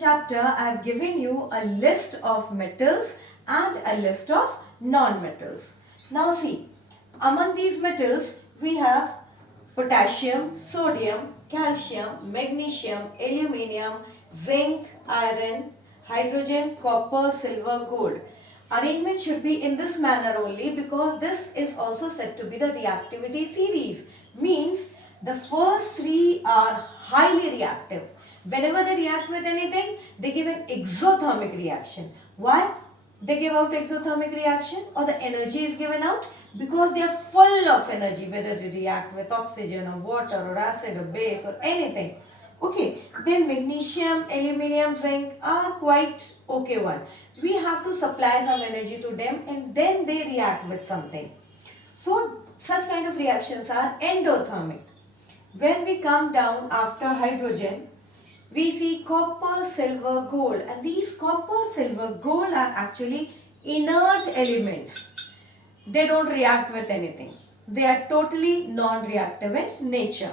chapter I have given you a list of metals and a list of non-metals. Now see, among these metals we have potassium, sodium, calcium, magnesium, aluminium, zinc, iron, hydrogen, copper, silver, gold. Arrangement should be in this manner only because this is also said to be the reactivity series. Means the first three are highly reactive. Whenever they react with anything, they give an exothermic reaction. Why? They give out exothermic reaction or the energy is given out because they are full of energy, whether they react with oxygen or water or acid or base or anything. Okay, then magnesium, aluminium, zinc are quite okay one. We have to supply some energy to them and then they react with something. So such kind of reactions are endothermic. When we come down after hydrogen, we see copper, silver, gold, and these copper, silver, gold are actually inert elements. They don't react with anything. They are totally non-reactive in nature.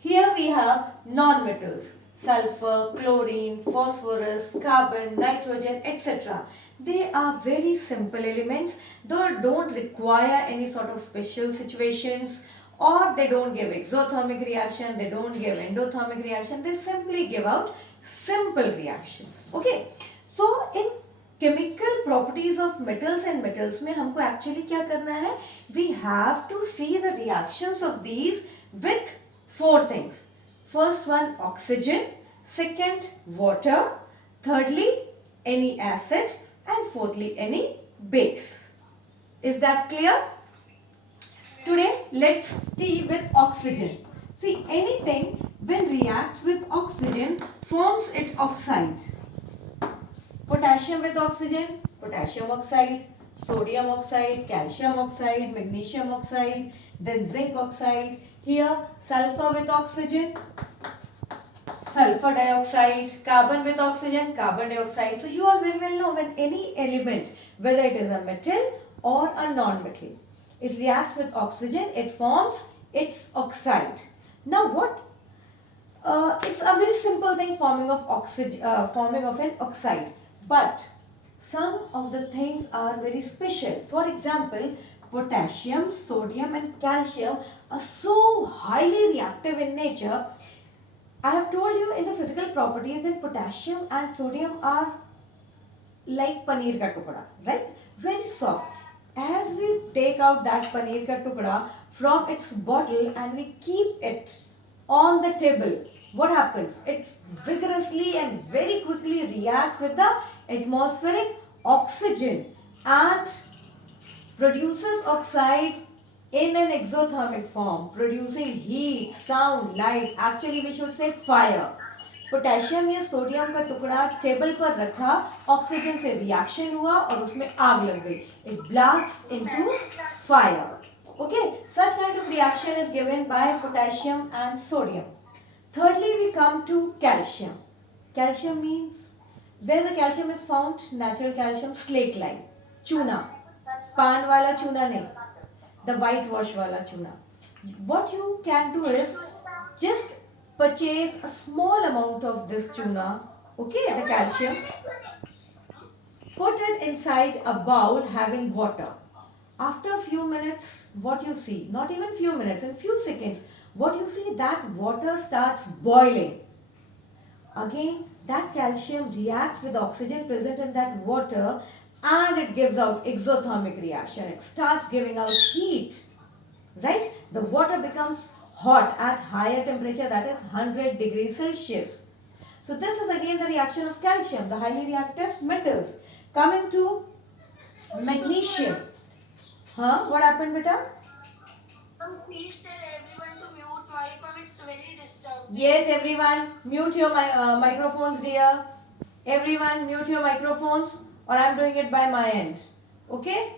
Here we have non-metals, sulfur, chlorine, phosphorus, carbon, nitrogen, etc. They are very simple elements. They don't require any sort of special situations, or they don't give exothermic reaction, they don't give endothermic reaction, they simply give out simple reactions. Okay, so in chemical properties of metals and metals में हमको actually क्या करना है? We have to see the reactions of these with four things. First one, oxygen. Second, water. Thirdly, any acid. And fourthly, any base. Is that clear? Today, let's see with oxygen. See, anything when reacts with oxygen forms its oxide. Potassium with oxygen, potassium oxide, sodium oxide, calcium oxide, magnesium oxide, then zinc oxide. Here, sulfur with oxygen, sulfur dioxide, carbon with oxygen, carbon dioxide. So, you all very well know when any element, whether it is a metal or a non-metal, it reacts with oxygen, it forms its oxide. Now what? It's a very simple thing forming of oxygen, forming of an oxide. But some of the things are very special. For example, potassium, sodium and calcium are so highly reactive in nature. I have told you in the physical properties that potassium and sodium are like paneer ka tukda, right? Very soft. As we take out that paneer ka tukda from its bottle and we keep it on the table, what happens? It vigorously and very quickly reacts with the atmospheric oxygen and produces oxide in an exothermic form, producing heat, sound, light. Actually, we should say fire. Potassium या sodium का टुकड़ा table पर रखा, oxygen से reaction हुआ और उसमें आग लग गई. It blasts into fire. Okay, such kind of reaction is given by potassium and sodium. Thirdly, we come to calcium. Calcium means where the calcium is found, natural calcium, slate like, चूना, पान वाला चूना नहीं, the whitewash वाला चूना. What you can do is just purchase a small amount of this tuna, okay, the calcium, put it inside a bowl having water. After a few minutes, what you see, not even few minutes, in few seconds, what you see, that water starts boiling. Again, that calcium reacts with oxygen present in that water and it gives out exothermic reaction. It starts giving out heat, right? The water becomes hot at higher temperature, that is 100 degrees Celsius. So this is again the reaction of calcium, the highly reactive metals. Coming to magnesium. What happened, beta? Please tell everyone to mute my phone, it's very disturbing. Yes, everyone, mute your microphones, dear. Everyone, mute your microphones, or I am doing it by my end. Okay?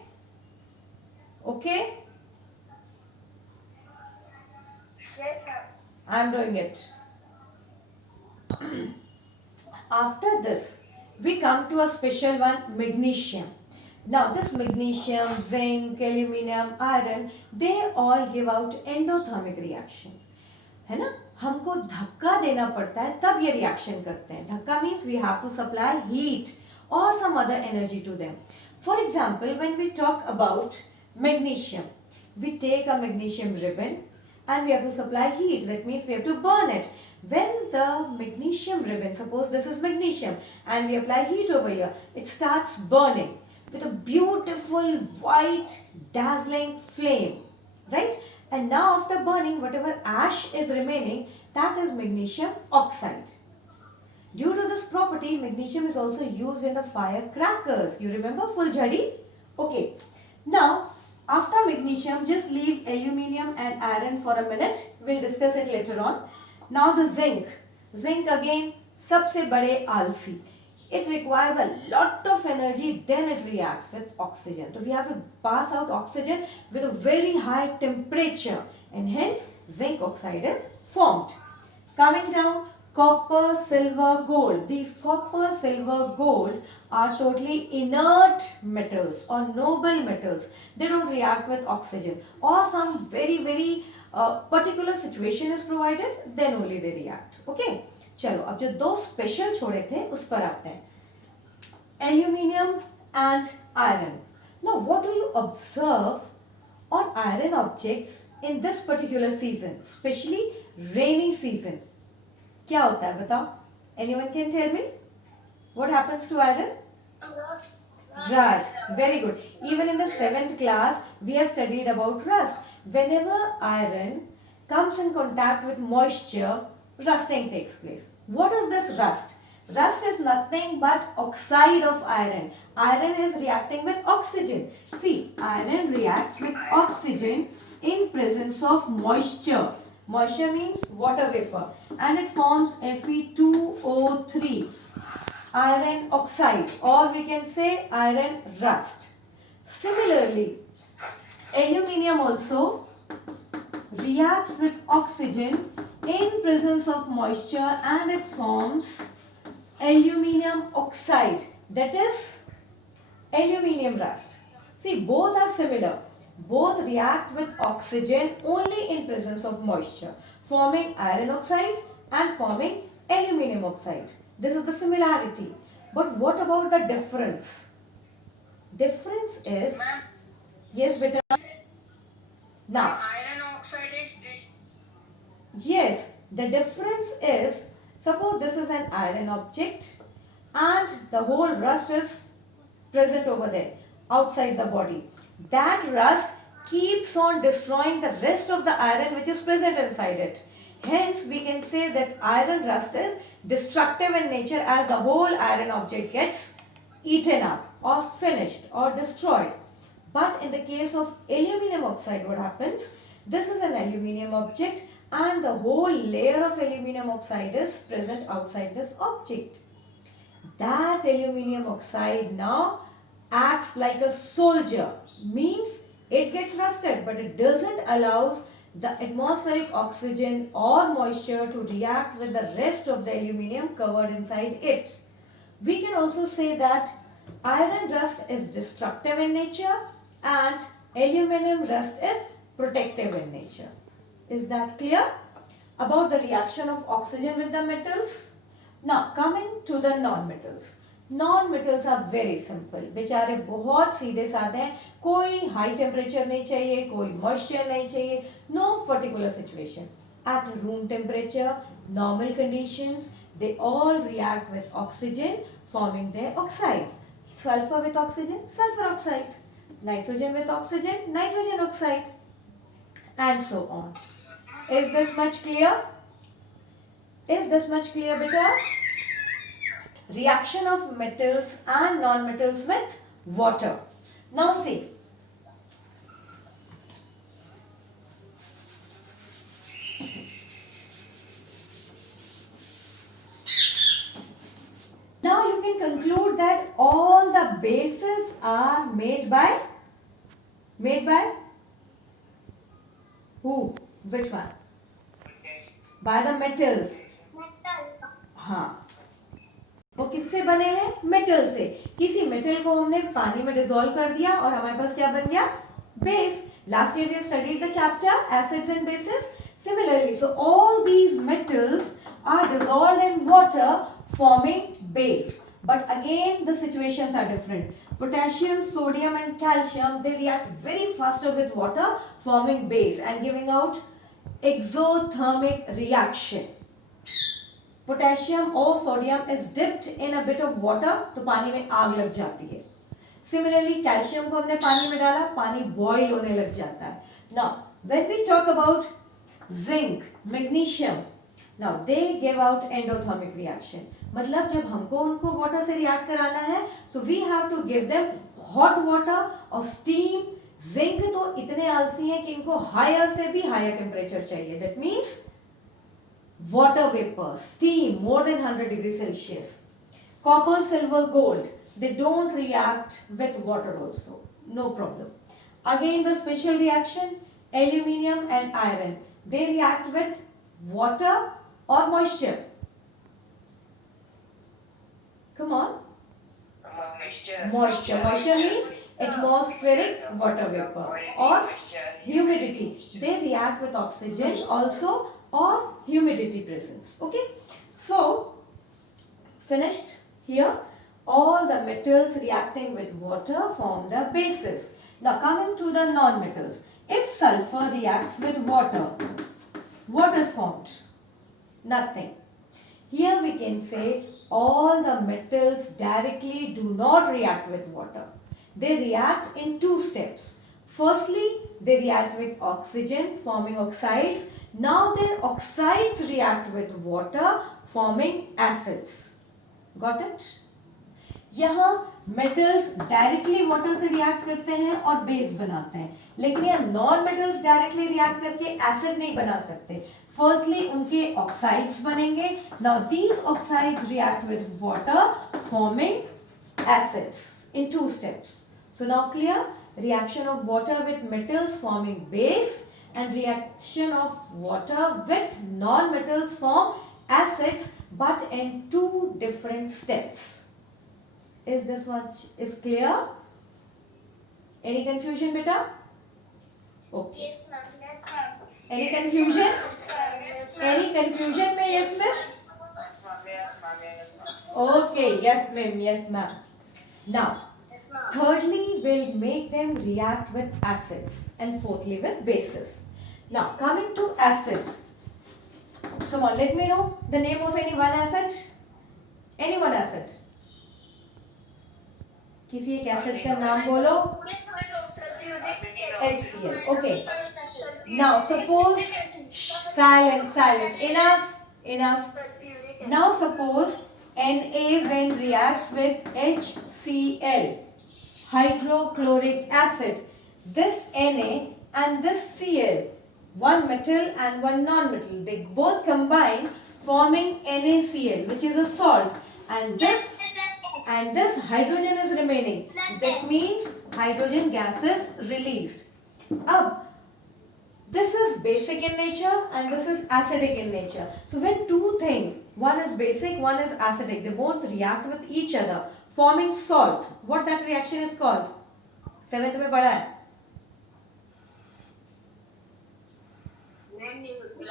Okay? Yes, ma'am. I am doing it. After this, we come to a special one, magnesium. Now, this magnesium, zinc, aluminium, iron, they all give out endothermic reaction. है ना? हमको धक्का देना पड़ता है तब ये reaction करते हैं. धक्का means we have to supply heat or some other energy to them. For example, when we talk about magnesium, we take a magnesium ribbon and we have to supply heat. That means we have to burn it. When the magnesium ribbon, suppose this is magnesium, and we apply heat over here, it starts burning with a beautiful white dazzling flame, right? And now after burning, whatever ash is remaining, that is magnesium oxide. Due to this property, magnesium is also used in the firecrackers. You remember Fulzhadi? Okay. Now, after magnesium, just leave aluminium and iron for a minute. We'll discuss it later on. Now the zinc. Zinc again, सबसे बड़े आलसी. It requires a lot of energy, then it reacts with oxygen. So we have to pass out oxygen with a very high temperature, and hence zinc oxide is formed. Coming down, copper, silver, gold. These copper, silver, gold are totally inert metals or noble metals. They don't react with oxygen, or some very particular situation is provided, then only they react. Okay. चलो अब जो दो special छोड़े थे उस पर आते हैं. Aluminium and iron. Now what do you observe on iron objects in this particular season, especially rainy season? क्या होता है बताओ? Anyone can tell me? What happens to iron? Rust. Rust. Very good. Even in the 7th class, we have studied about rust. Whenever iron comes in contact with moisture, rusting takes place. What is this rust? Rust is nothing but oxide of iron. Iron is reacting with oxygen. See, iron reacts with oxygen in presence of moisture. Moisture means water vapor, and it forms Fe2O3, iron oxide, or we can say iron rust. Similarly, aluminium also reacts with oxygen in presence of moisture, and it forms aluminium oxide, that is aluminium rust. See, both are similar. Both react with oxygen only in presence of moisture, forming iron oxide and forming aluminium oxide. This is the similarity. But what about the difference? Difference is, Ma'am, yes beta. Now, iron oxide is this. yes, the difference is, suppose this is an iron object and the whole rust is present over there outside the body. That rust keeps on destroying the rest of the iron which is present inside it. Hence, we can say that iron rust is destructive in nature, as the whole iron object gets eaten up or finished or destroyed. But in the case of aluminium oxide, what happens? This is an aluminium object and the whole layer of aluminium oxide is present outside this object. That aluminium oxide now acts like a soldier, means it gets rusted, but it doesn't allow the atmospheric oxygen or moisture to react with the rest of the aluminium covered inside it. We can also say that iron rust is destructive in nature and aluminium rust is protective in nature. Is that clear about the reaction of oxygen with the metals? Now coming to the non-metals. Non-metals are very simple. बेचारे बहुत सीधे साधे हैं. कोई high temperature नहीं चाहिए, कोई moisture नहीं चाहिए. No particular situation. At room temperature, normal conditions, they all react with oxygen, forming their oxides. Sulfur with oxygen, sulfur oxide. Nitrogen with oxygen, nitrogen oxide. And so on. Is this much clear? Is this much clear, beta? Reaction of metals and non-metals with water. Now see. Now you can conclude that all the bases are made by who? Which one? By the metals. हाँ, वो किससे बने हैं? Metal से. किसी metal को हमने पानी में डिसॉल्व कर दिया और हमारे पास क्या बन गया? Base. Last year we have studied the chapter acids and bases. Similarly, so all these metals are dissolved in water forming base. But again, the situations are different. Potassium, sodium and calcium, they react very faster with water forming base and giving out exothermic reaction. Potassium और sodium is dipped in a bit of water, तो पानी में आग लग जाती है. Similarly calcium को हमने पानी में डाला, पानी बॉईल होने लग जाता है. Now when we talk about zinc, magnesium, now they give out endothermic reaction. मतलब जब हमको उनको वाटर से रिएक्ट कराना है, so we have to give them hot water और स्टीम. जिंक तो इतने आलसी हैं कि इनको हायर से भी हायर टेम्परेचर चाहिए. That means water vapor, steam more than 100 degrees Celsius. Copper, silver, gold, they don't react with water also, no problem. Again the special reaction, aluminium and iron, they react with water or moisture. Come on. Moisture means atmospheric water vapor or humidity. They react with oxygen also or humidity presence. Okay, so finished here. All the metals reacting with water form the bases. Now coming to the non-metals. If sulfur reacts with water, what is formed? Nothing. Here we can say all the metals directly do not react with water. They react in two steps. Firstly, they react with oxygen forming oxides. Now their oxides react with water forming acids. Got it? यहाँ metals directly water से react करते हैं और base बनाते हैं, लेकिन यहाँ non metals directly react करके acid नहीं बना सकते. Firstly उनके oxides बनेंगे. Now these oxides react with water forming acids in two steps. So now clear? Reaction of water with metals forming base and reaction of water with non-metals form acids, but in two different steps. Is this one is clear? Any confusion, beta? Okay. Yes, ma'am. Yes, ma'am. Any confusion? Yes, ma'am. Yes, ma'am. Any confusion, may yes, miss? Yes, ma'am. Yes, ma'am. Yes, ma'am. Okay. Yes, ma'am. Yes, ma'am. Now. Yes, ma'am. Thirdly, we'll make them react with acids, and fourthly with bases. Now, coming to acids. Someone let me know the name of any one acid. Any one acid. किसी एक acid का नाम बोलो. HCl. Okay. Now, suppose silence. Enough. Now, suppose Na when reacts with HCl, hydrochloric acid. This Na and this Cl, one metal and one non-metal, they both combine forming NaCl, which is a salt, and this hydrogen is remaining. That means hydrogen gas is released. Ab this is basic in nature and this is acidic in nature. So when two things, one is basic, one is acidic, they both react with each other forming salt. What that reaction is called? 7th में पढ़ा है.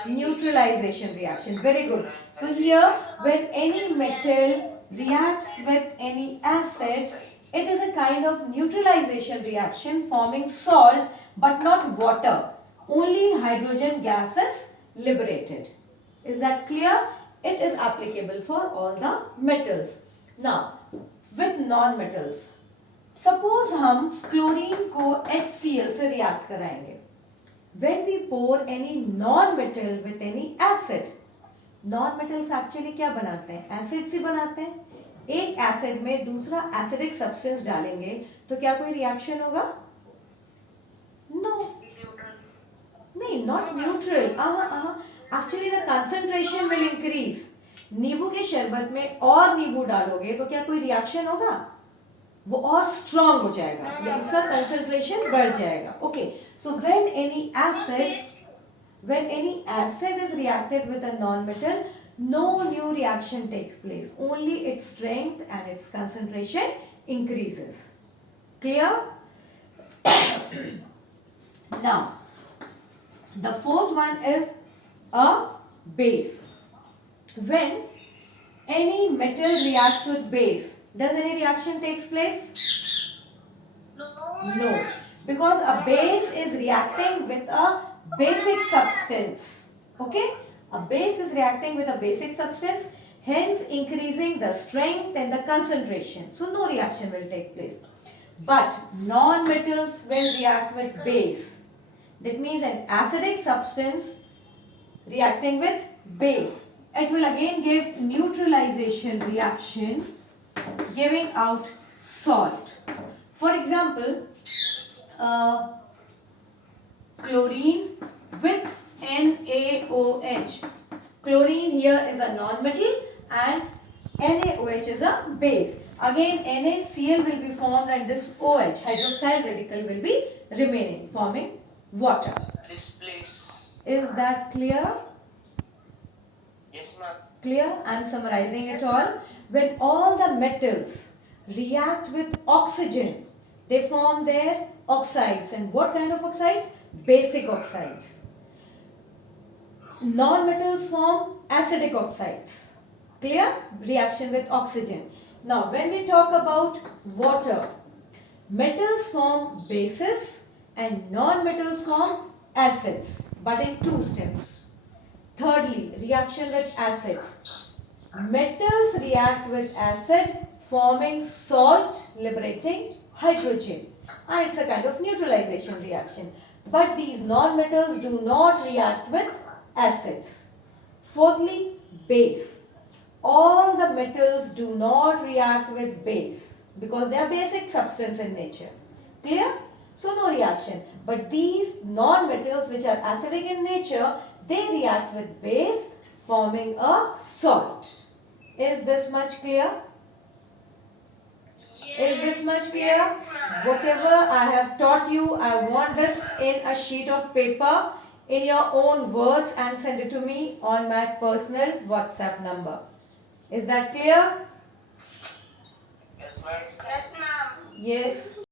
Neutralization reaction. Very good. So here when any metal reacts with any acid, it is a kind of neutralization reaction forming salt but not water. Only hydrogen gas is liberated. Is that clear? It is applicable for all the metals. Now with non-metals, suppose हम chlorine को HCl से react कराएंगे. When we pour any non-metal with any acid, non-metals actually क्या बनाते हैं? Acids ही बनाते हैं. एक acid में दूसरा acidic substance डालेंगे तो क्या कोई reaction होगा? No. नहीं, not neutral. Actually the concentration will increase. नींबू के शरबत में और नींबू डालोगे तो क्या कोई रिएक्शन होगा? वो और स्ट्रॉन्ग हो जाएगा या उसका कंसंट्रेशन बढ़ जाएगा. Okay, so when any acid is reacted with a non-metal, no new reaction takes place. Only its strength and its concentration increases. Clear? Now, the fourth one is a base. When any metal reacts with base, does any reaction takes place? No, because a base is reacting with a basic substance. Okay, a base is reacting with a basic substance, hence increasing the strength and the concentration. So no reaction will take place. But non-metals will react with base. That means an acidic substance reacting with base. It will again give neutralization reaction, giving out salt. For example, chlorine with NaOH. Chlorine here is a non-metal and NaOH is a base. Again NaCl will be formed and this OH, hydroxyl radical, will be remaining, forming water. Is that clear? Yes, ma'am. Clear? I am summarizing it all. When all the metals react with oxygen, they form their oxides. And what kind of oxides? Basic oxides. Non-metals form acidic oxides. Clear? Reaction with oxygen. Now, when we talk about water, metals form bases and non-metals form acids, but in two steps. Thirdly, reaction with acids. Metals react with acid, forming salt, liberating hydrogen, and it's a kind of neutralization reaction. But these non-metals do not react with acids. Fourthly, base. All the metals do not react with base because they are basic substance in nature. Clear? So no reaction. But these non-metals which are acidic in nature, they react with base, forming a salt. Is this much clear? Is this much clear? Whatever I have taught you, I want this in a sheet of paper in your own words and send it to me on my personal WhatsApp number. Is that clear? Yes, ma'am. Yes, ma'am. Yes.